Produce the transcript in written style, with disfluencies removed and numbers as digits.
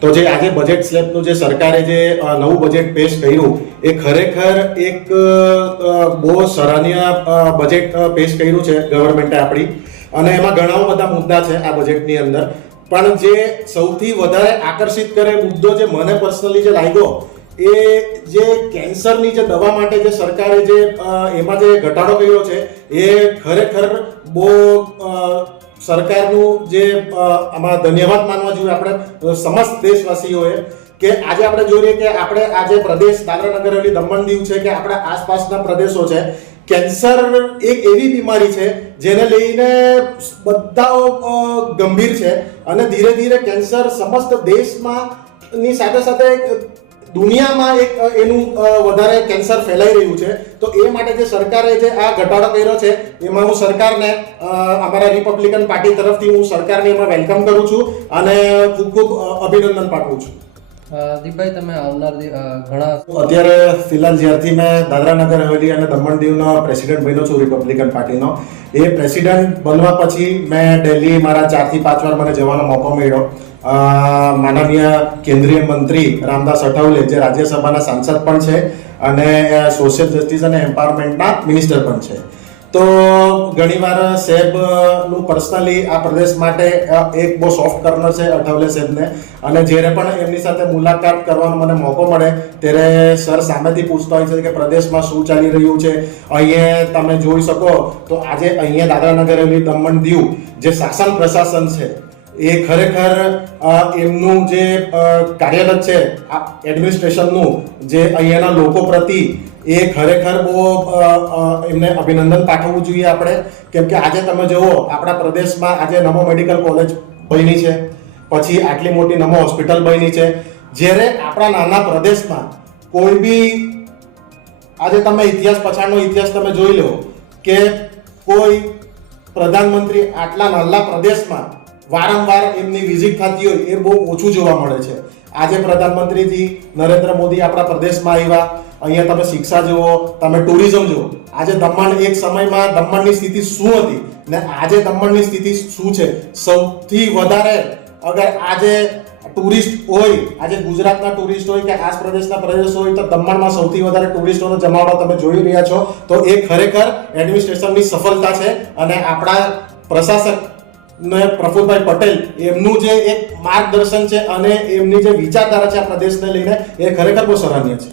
તો જે આજે બજેટ સ્લેબનું જે સરકારે જે નવું બજેટ પેશ કર્યું એ ખરેખર એક બહુ સરાહનીય બજેટ પેશ કર્યું છે ગવર્મેન્ટે આપણી, અને એમાં ઘણા બધા મુદ્દા છે આ બજેટની અંદર. પણ જે સૌથી વધારે આકર્ષિત કરે મુદ્દો જે મને પર્સનલી જે લાગ્યો એ જે કેન્સરની જે દવા માટે જે સરકારે જે એમાં જે ઘટાડો કર્યો છે એ ખરેખર બહુ સરકારનું જે આમાં ધન્યવાદ માનવા જોઈએ આપણે સમસ્ત દેશવાસીઓએ. કે આજે આપણે જોઈએ કે આપણે આજે પ્રદેશ દાદરા નગર હવેલી દમણ દીવ છે કે આપણા આસપાસના પ્રદેશો છે, કેન્સર એક એવી બીમારી છે જેને લઈને બધા ગંભીર છે, અને ધીરે ધીરે કેન્સર સમસ્ત દેશમાં ની સાથે સાથે દુનિયામાં એક એનું વધારે કેન્સર ફેલાઈ રહ્યું છે. તો એ માટે જે સરકારે જે આ ઘટાડો કર્યો છે એમાં હું સરકારને અમારા રિપબ્લિકન પાર્ટી તરફથી હું સરકારને એમાં વેલકમ કરું છું અને ખૂબ ખૂબ અભિનંદન પાઠવું છું. દીપભાઈ, તમે આવનાર ઘણા અત્યારે ફિલહાલ જ્યારથી મેં દાદરા નગર હવેલી અને દમણ દીવનો પ્રેસિડેન્ટ બન્યો છું રિપબ્લિકન પાર્ટીનો, એ પ્રેસિડેન્ટ બનવા પછી મેં દિલ્હી મારા 4 થી 5 વાર મને જવાનો મોકો મળ્યો. માનનીય કેન્દ્રીય મંત્રી રામદાસ અઠાવલે જે રાજ્યસભાના સાંસદ પણ છે અને સોશિયલ જસ્ટિસ અને એમ્પાવરમેન્ટના મિનિસ્ટર પણ છે. તો ઘણીવાર સાહેબનું પર્સનલી આ પ્રદેશ માટે એક બહુ સોફ્ટ કર્નર છે અઠાવલે સાહેબને, અને જ્યારે પણ એમની સાથે મુલાકાત કરવાનો મને મોકો મળે ત્યારે સર સામેથી પૂછતા હોય છે કે પ્રદેશમાં શું ચાલી રહ્યું છે. અહીંયા તમે જોઈ શકો તો આજે અહીંયા દાદરા નગર હવેલી દમણ દીવ જે શાસન પ્રશાસન છે એ ખરેખર એમનું જે કાર્યરત છે એડમિનિસ્ટ્રેશનનું જે અહીંયાના લોકો પ્રતિ એ ખરેખર બહુ એમને અભિનંદન પાઠવવું જોઈએ આપણે. કેમ કે આજે તમે જુઓ આપણા પ્રદેશમાં આજે નમો મેડિકલ કોલેજ બની છે, પછી આટલી મોટી નમો હોસ્પિટલ બની છે, જ્યારે આપણા નાના પ્રદેશમાં કોઈ બી આજે તમે ઇતિહાસ પછાડનો ઇતિહાસ તમે જોઈ લો કે કોઈ પ્રધાનમંત્રી આટલા નાના પ્રદેશમાં વારંવાર એમની વિઝિટ થતી હોય એ બહુ ઓછું જોવા મળે છે. આજે પ્રધાનમંત્રીજી નરેન્દ્ર મોદી આપણા પ્રદેશમાં આવ્યા, અહીંયા તમે શિક્ષા જુઓ, તમે ટુરિઝમ જુઓ. આજે દમણ એક સમયમાં દમણની સ્થિતિ શું હતી ને આજે દમણની સ્થિતિ શું છે. સૌથી વધારે અગર આજે ટુરિસ્ટ હોય, આજે ગુજરાતના ટુરિસ્ટ હોય કે આ પ્રદેશના પ્રદેશો હોય, તો દમણમાં સૌથી વધારે ટુરિસ્ટોનો જમાવડો તમે જોઈ રહ્યા છો. તો એ ખરેખર એડમિનિસ્ટ્રેશનની સફળતા છે, અને આપણા પ્રશાસક ને પ્રફુલભાઈ પટેલ એમનું જે એક માર્ગદર્શન છે અને એમની જે વિચારધારા છે આ પ્રદેશને લઈને એ ખરેખર બહુ સરાહનીય છે.